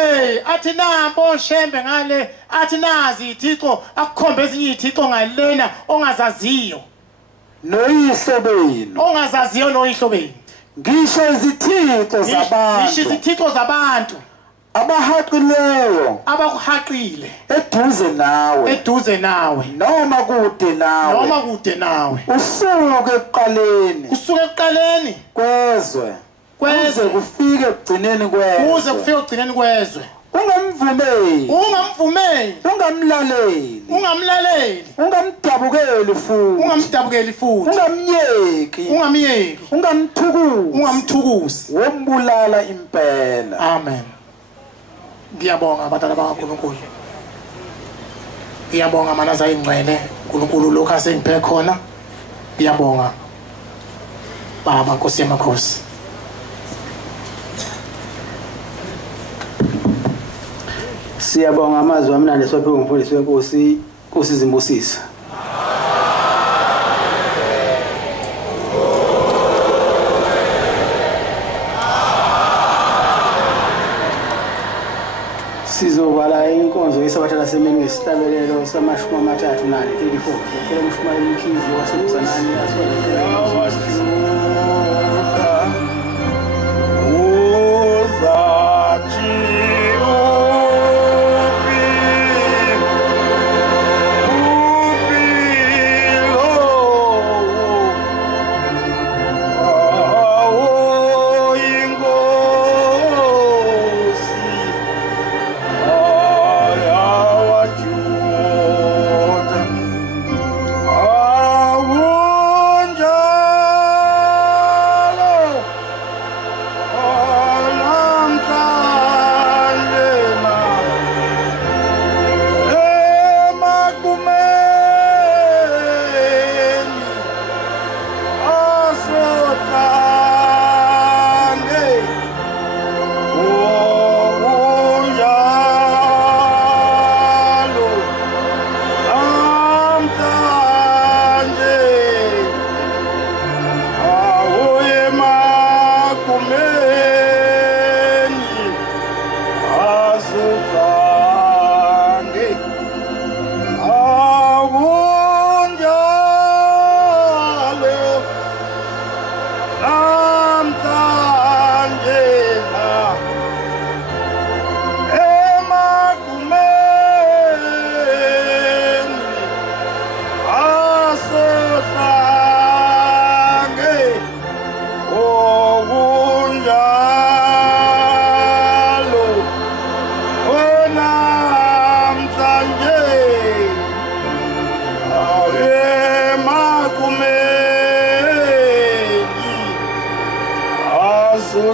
athi nampo shembe ngale athi nazi izithixo akukhombe ezinye izithixo ngalena ongazaziyo noyihlo benu ngisho izithixo zabantu abakuhaqile eduze nawe noma kude nawe usuke ekuqaleni kwezwe kuze kufike ekugcineni kwezwe ungamvumeli ungamlaleli ungamdabukeli futhi ungamyeki ungamthukuzi wombulala impela. Amen. Ngiyabonga abatala bakaNkulunkulu. Ngiyabonga manaza ingcwele uNkulunkulu lokho asengiphe khona. Ngiyabonga Baba Nkosi yamakhosi. Siyabonga amazwi amnandi esiwaphiwe ngumfundisi wenkosi Nkosi Zimbusisa. Sizovala inkonzo yesabatha lasemini ngesihlabelelo samashumi 34 ukholo umshumayeli umkhizi wasebusanani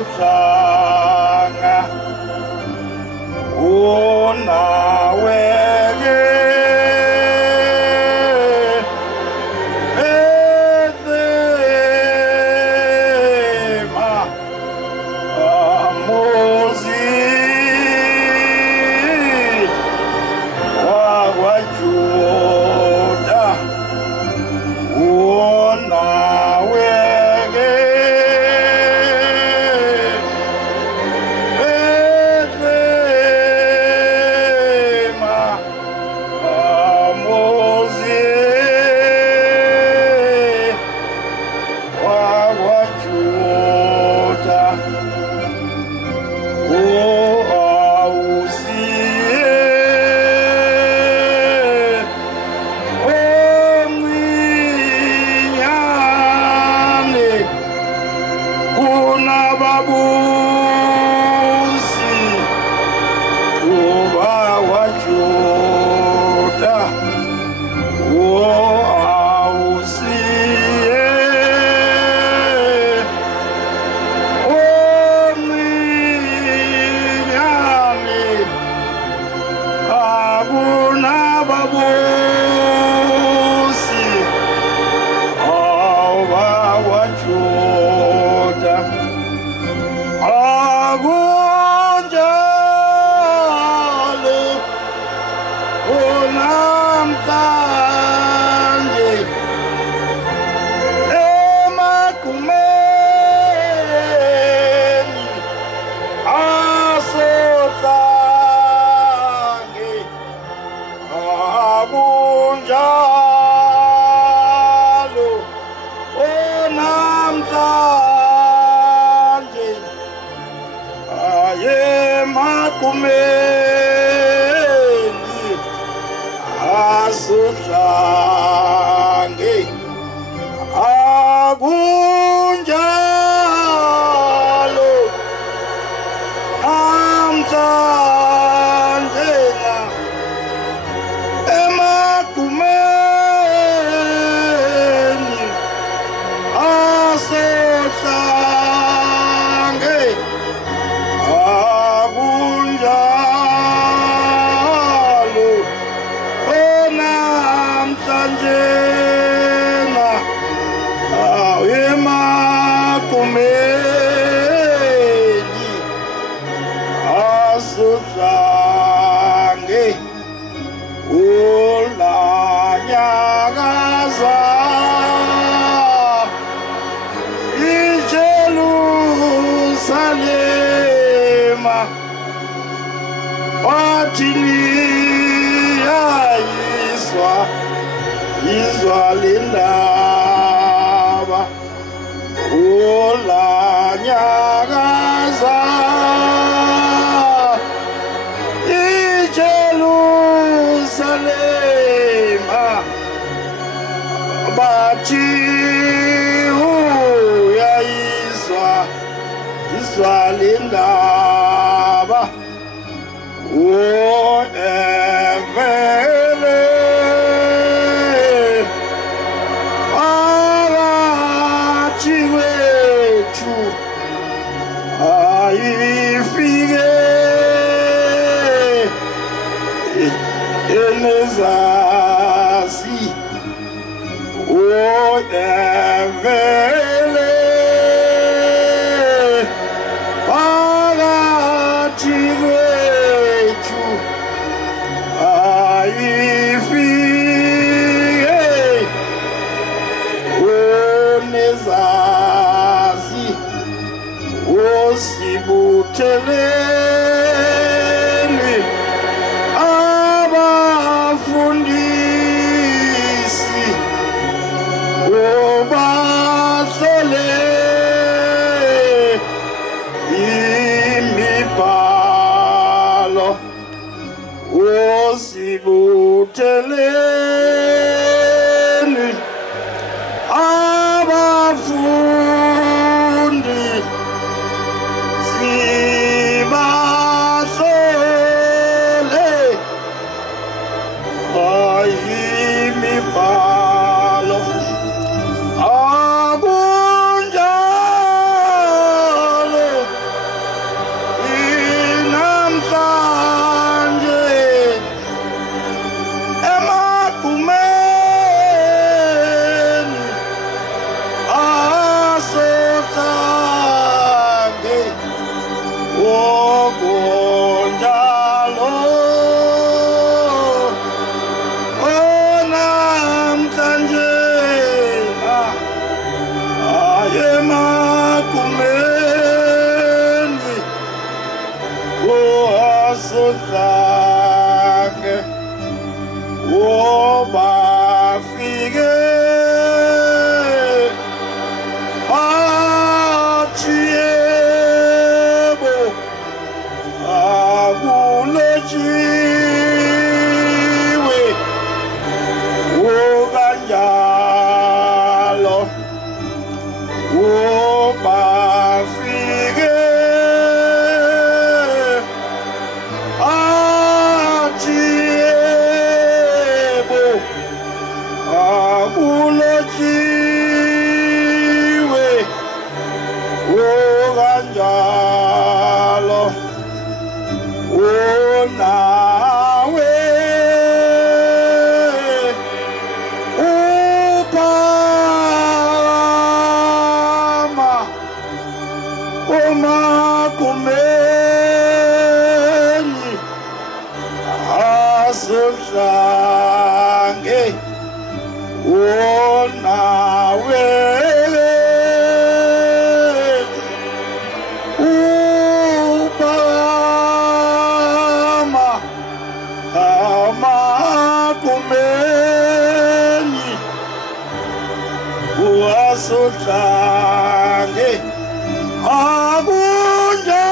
asutanga unawege edema amozi wawajuda unawege edema amozi wawajuda abafundi wasodlange wobafike achiyebo akulotshiwe wokanjalo wobafike achiyebo akulotshiwe wokanjalo wonawe uphakama umakumeni asodlange wonawe uphakama amakumeni wasodlange akunjalo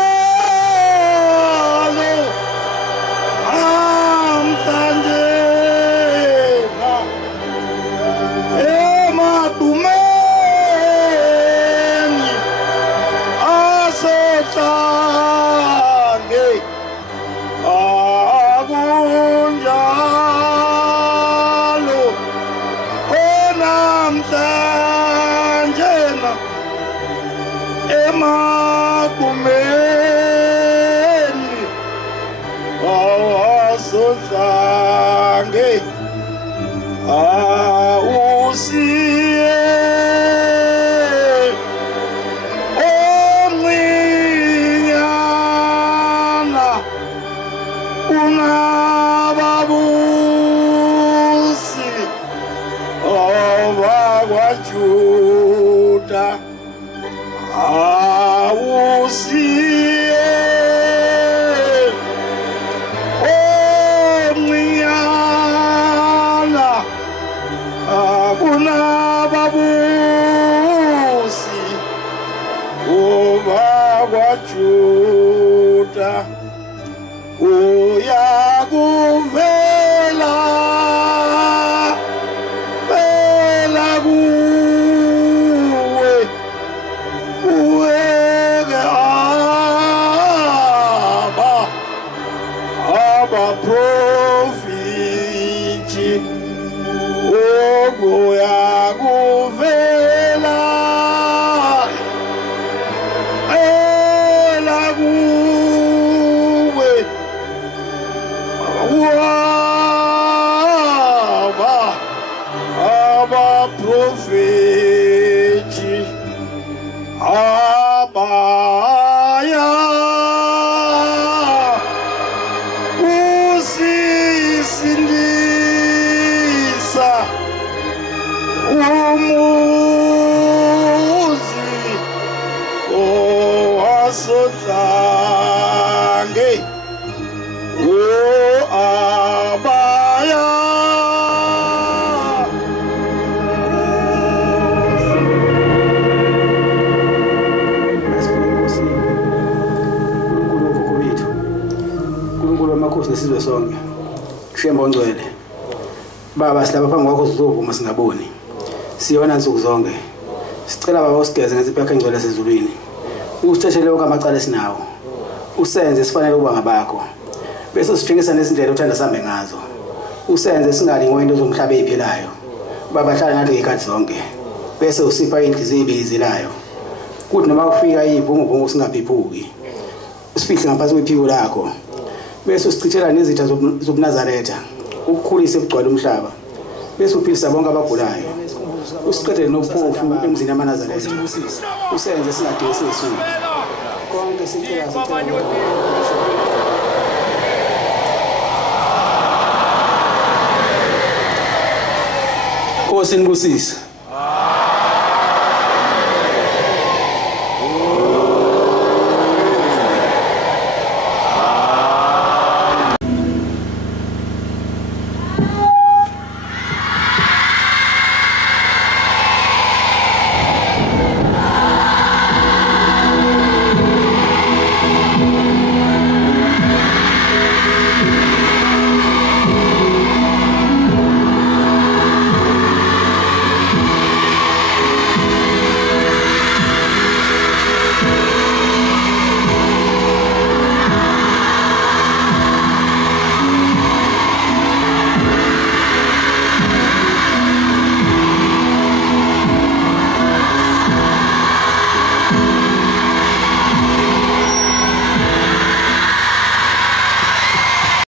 amhlanjena emadumeni asodlange akunjalo onamhlanjena emakumeni awasodlange awusiye omncinyana unababusi abakwaJuda awusiye omncinyana akunababusi abakwaJuda uyakuvela vela kuwe uweke abaprofiti okuyakuvela vela kuwe abaprofeti abaya usisindisa umuzi owasodlange abaya amakhosi nesizwe sonke Shemba ongcwele baba silapha phambi kwakho sizovuma singaboni siyona insuku zonke sicela baba usigeze ngezipho yakhe engcwele sezulwini usithethele wonke amacala esinawo usenze sifanele ukuba ngabakho bese sitshengisa nezindlela othanda sambe ngazo usenze singali ngoyinto zomhlaba eziphilayo baba hlala ngathi ngekhathi zonke bese usipha inhliziyo ezibizelayo kuthi noma kufika ivunguvungu singaphiphuki usifihle ngaphansi kwephiko lakho bese usichithela nezitha zobuNazaretha ukukhulisa ebugcwala umhlaba bese uphilisa bonke abagulayo usiqedele nophofu emzini yamaNazaretha usenze singadingi sesizwe konke sicela Nkosi nibusise